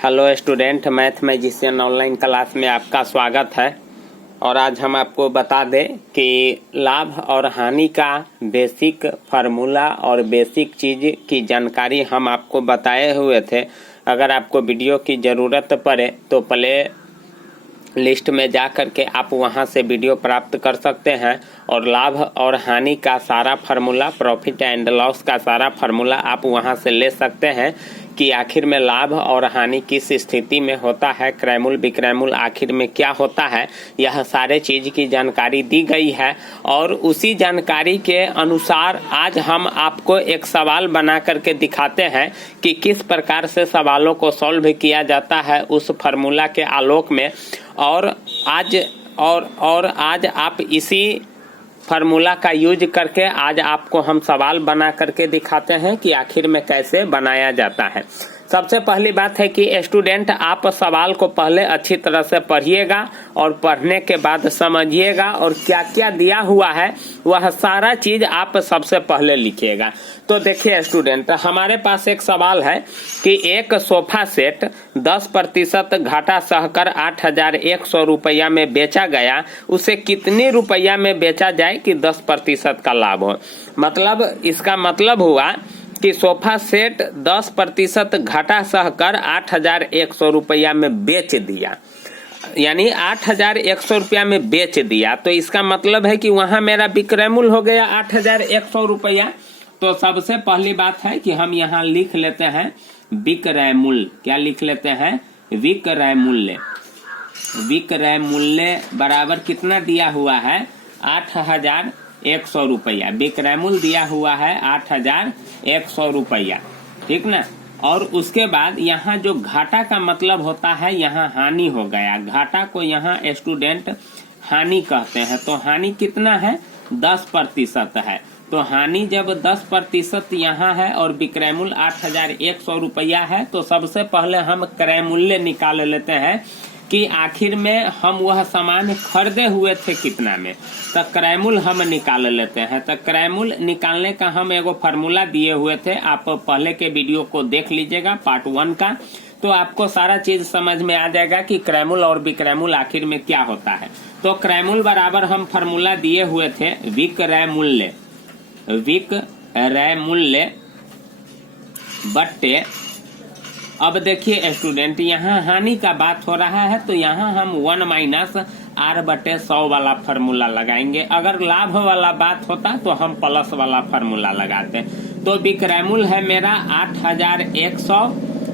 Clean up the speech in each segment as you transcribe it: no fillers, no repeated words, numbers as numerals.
Hello student, math magician online class में आपका स्वागत है। और आज हम आपको बता दें कि लाभ और हानि का बेसिक फार्मूला और बेसिक चीज़ की जानकारी हम आपको बताए हुए थे। अगर आपको वीडियो की ज़रूरत पड़े तो प्ले लिस्ट में जा कर के आप वहां से वीडियो प्राप्त कर सकते हैं। और लाभ और हानि का सारा फार्मूला, प्रॉफिट एंड लॉस का सारा फार्मूला आप वहां से ले सकते हैं कि आखिर में लाभ और हानि किस स्थिति में होता है, क्रयमूल्य विक्रयमूल्य आखिर में क्या होता है, यह सारे चीज़ की जानकारी दी गई है। और उसी जानकारी के अनुसार आज हम आपको एक सवाल बना करके दिखाते हैं कि किस प्रकार से सवालों को सॉल्व किया जाता है उस फार्मूला के आलोक में। और आज आप इसी फार्मूला का यूज करके आज आपको हम सवाल बना करके दिखाते हैं कि आखिर में कैसे बनाया जाता है। सबसे पहली बात है कि स्टूडेंट आप सवाल को पहले अच्छी तरह से पढ़िएगा और पढ़ने के बाद समझिएगा और क्या क्या दिया हुआ है वह सारा चीज आप सबसे पहले लिखिएगा। तो देखिए स्टूडेंट, हमारे पास एक सवाल है कि एक सोफा सेट 10% घाटा सहकर 8,100 रुपया में बेचा गया, उसे कितने रुपया में बेचा जाए कि 10% का लाभ हो। मतलब इसका मतलब हुआ कि सोफा सेट 10% घाटा सहकर 8,100 रुपया में बेच दिया, यानी 8,100 रुपया में बेच दिया। तो इसका मतलब है कि वहां मेरा विक्रय मूल्य हो गया 8,100 रुपया। तो सबसे पहली बात है कि हम यहाँ लिख लेते हैं विक्रय मूल्य। क्या लिख लेते हैं? विक्रय मूल्य। विक्रय मूल्य बराबर कितना दिया हुआ है? 8,100 रुपया। विक्रय मूल्य दिया हुआ है 8,100 रुपया, ठीक ना। और उसके बाद यहाँ जो घाटा का मतलब होता है, यहाँ हानि हो गया। घाटा को यहाँ स्टूडेंट हानि कहते हैं। तो हानि कितना है? 10% है। तो हानि जब 10% यहाँ है और विक्रय मूल्य 8,100 रुपया है, तो सबसे पहले हम क्रय मूल्य निकाल लेते हैं कि आखिर में हम वह सामान खरीदे हुए थे कितना में। तो क्रय मूल्य हम निकाल लेते हैं। तो क्रय मूल्य निकालने का हम एगो फार्मूला दिए हुए थे, आप पहले के वीडियो को देख लीजिएगा पार्ट 1 का, तो आपको सारा चीज समझ में आ जाएगा कि क्रय मूल्य और विक्रय मूल्य आखिर में क्या होता है। तो क्रय मूल्य बराबर हम फार्मूला दिए हुए थे विक्रय मूल्य। विक्रय मूल्य बट्टे, अब देखिए स्टूडेंट, यहाँ हानि का बात हो रहा है तो यहाँ हम 1 - R/100 वाला फार्मूला लगाएंगे। अगर लाभ वाला बात होता तो हम प्लस वाला फार्मूला लगाते। तो विक्रय मूल्य है मेरा 8,100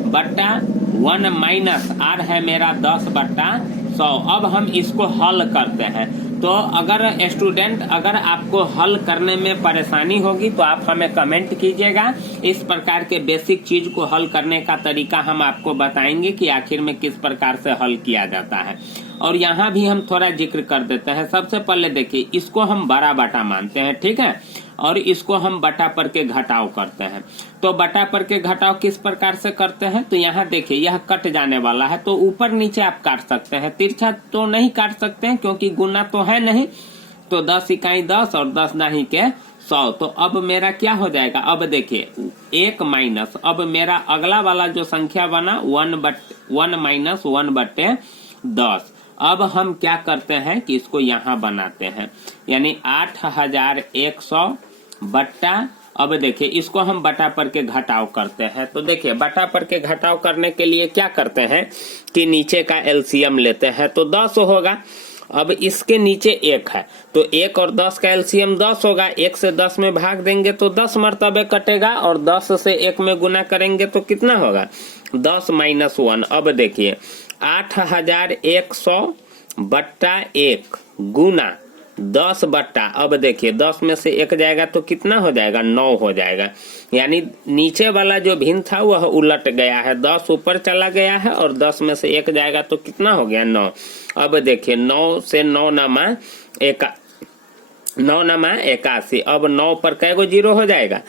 बट्टा 1 - R है मेरा 10/100। अब हम इसको हल करते हैं। तो अगर स्टूडेंट, अगर आपको हल करने में परेशानी होगी तो आप हमें कमेंट कीजिएगा। इस प्रकार के बेसिक चीज को हल करने का तरीका हम आपको बताएंगे कि आखिर में किस प्रकार से हल किया जाता है। और यहाँ भी हम थोड़ा जिक्र कर देते हैं। सबसे पहले देखिए, इसको हम बड़ा बटा मानते हैं, ठीक है, और इसको हम बटा पर के घटाव करते हैं। तो बटा पर के घटाव किस प्रकार से करते हैं? तो यहाँ देखिए, यह कट जाने वाला है तो ऊपर नीचे आप काट सकते हैं, तिरछा तो नहीं काट सकते हैं क्योंकि गुना तो है नहीं। तो 10 इकाई 10 और 10 नहीं के 100। तो अब मेरा क्या हो जाएगा? अब देखिए 1 माइनस, अब मेरा अगला वाला जो संख्या बना 1 - 1/10। अब हम क्या करते हैं कि इसको यहाँ बनाते हैं, यानी 8,100 बट्टा, अब देखिए इसको हम बटा पर के घटाव करते हैं। तो देखिए बटा पर के घटाव करने के लिए क्या करते हैं कि नीचे का एलसीएम लेते हैं, तो 10 होगा। अब इसके नीचे 1 है तो 1 और 10 का एलसीएम 10 होगा। 1 से 10 में भाग देंगे तो 10 मर्तबे कटेगा और 10 से 1 में गुना करेंगे तो कितना होगा? 10 - 1। अब देखिए 8,100 बट्टा 1 गुना 10 बट्टा, अब देखिए 10 में से 1 जाएगा तो कितना हो जाएगा? 9 हो जाएगा। यानी नीचे वाला जो भिन्न था वह उलट गया है, 10 ऊपर चला गया है और 10 में से 1 जाएगा तो कितना हो गया? 9। अब देखिए 9 से 9 नमा 81। अब 9 पर कै गो जीरो हो जाएगा?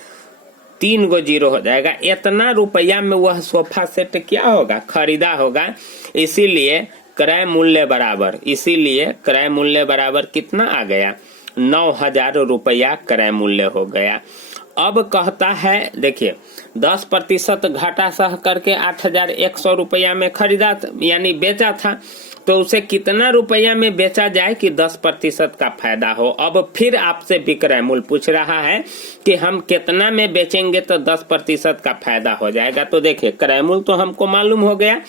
3 गो जीरो हो जाएगा। इतना रुपया में वह सोफा सेट क्या होगा? खरीदा होगा। इसीलिए क्रय मूल्य बराबर कितना आ गया? 9,000 रुपया क्रय मूल्य हो गया। अब कहता है देखिए 10% घाटा सह करके 8,100 रुपया में खरीदा यानी बेचा था, तो उसे कितना रुपया में बेचा जाए कि 10% का फायदा हो। अब फिर आपसे विक्रय मूल्य पूछ रहा है कि हम कितना में बेचेंगे तो 10% का फायदा हो जाएगा। तो देखिए क्रय मूल्य तो हमको मालूम हो गया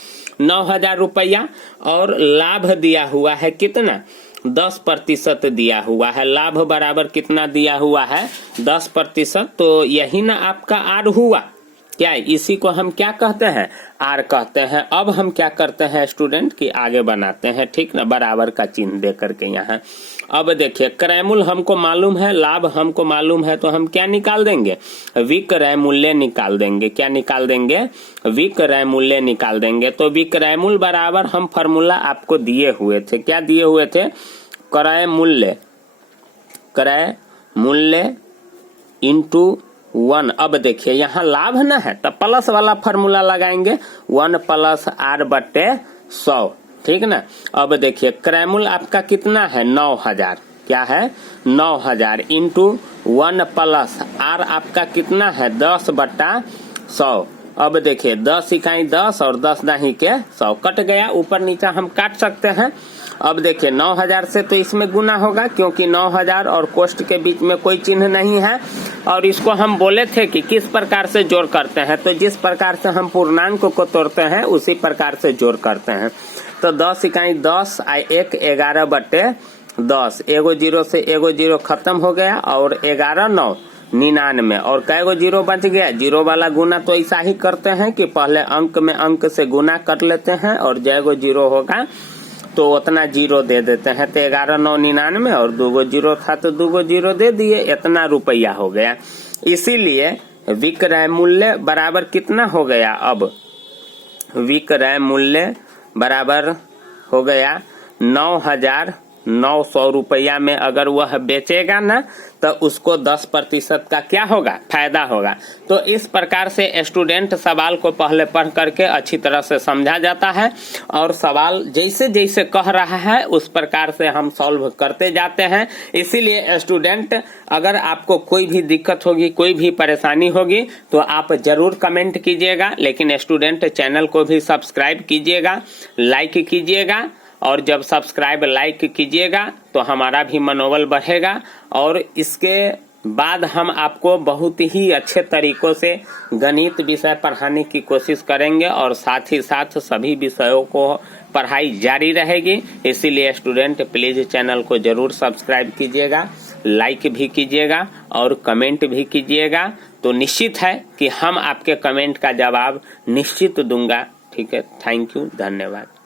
9,000 रुपया, और लाभ दिया हुआ है कितना 10% दिया हुआ है। लाभ बराबर कितना दिया हुआ है 10%, तो यही ना आपका आर हुआ। क्या इसी को हम क्या कहते हैं आर कहते हैं। अब हम क्या करते हैं स्टूडेंट कि आगे बनाते हैं, ठीक ना, बराबर का चिन्ह दे करके यहाँ। अब देखिए क्रय मूल्य हमको मालूम है, लाभ हमको मालूम है, तो हम क्या निकाल देंगे विक्रय मूल्य निकाल देंगे। क्या निकाल देंगे विक्रय मूल्य निकाल देंगे। तो विक्रय मूल्य बराबर हम फॉर्मूला आपको दिए हुए थे, क्या दिए हुए थे क्रय मूल्य इंटू 1। अब देखिए यहाँ लाभ ना है तो प्लस वाला फॉर्मूला लगाएंगे 1 + R/100, ठीक ना। अब देखिए क्रय मूल्य आपका कितना है 9,000, क्या है 9,000 इंटू 1 + R आपका कितना है 10/100। अब देखिए 10 इकाई 10 और 10 दाही के 100 कट गया, ऊपर नीचा हम काट सकते हैं। अब देखिए 9,000 से तो इसमें गुना होगा क्योंकि 9,000 और कोष्ठ के बीच में कोई चिन्ह नहीं है। और इसको हम बोले थे कि किस प्रकार से जोड़ करते हैं, तो जिस प्रकार से हम पूर्णांक को तोड़ते हैं उसी प्रकार से जोड़ करते हैं। तो 10 इकाई 10 1 11/10, एगो 0 से एगो 0 खत्म हो गया और 11 9 99, और कैगो 0 बच गया। 0 वाला गुना तो ऐसा ही करते हैं कि पहले अंक में अंक से गुना कर लेते हैं और जैगो 0 होगा तो उतना 0 दे देते हैं। तो 11 9 99 और 2 0 था तो 2 0 दे दिए, इतना रुपया हो गया। इसीलिए विक्रय मूल्य बराबर कितना हो गया, अब विक्रय मूल्य बराबर हो गया 9,900 रुपया में अगर वह बेचेगा ना तो उसको 10% का क्या होगा फायदा होगा। तो इस प्रकार से स्टूडेंट सवाल को पहले पढ़ करके अच्छी तरह से समझा जाता है और सवाल जैसे जैसे कह रहा है उस प्रकार से हम सॉल्व करते जाते हैं। इसीलिए स्टूडेंट अगर आपको कोई भी दिक्कत होगी, कोई भी परेशानी होगी तो आप जरूर कमेंट कीजिएगा, लेकिन स्टूडेंट चैनल को भी सब्सक्राइब कीजिएगा, लाइक कीजिएगा, और जब सब्सक्राइब लाइक कीजिएगा तो हमारा भी मनोबल बढ़ेगा। और इसके बाद हम आपको बहुत ही अच्छे तरीकों से गणित विषय पढ़ाने की कोशिश करेंगे और साथ ही साथ सभी विषयों को पढ़ाई जारी रहेगी। इसीलिए स्टूडेंट प्लीज चैनल को जरूर सब्सक्राइब कीजिएगा, लाइक भी कीजिएगा और कमेंट भी कीजिएगा। तो निश्चित है कि हम आपके कमेंट का जवाब निश्चित दूंगा। ठीक है, थैंक यू, धन्यवाद।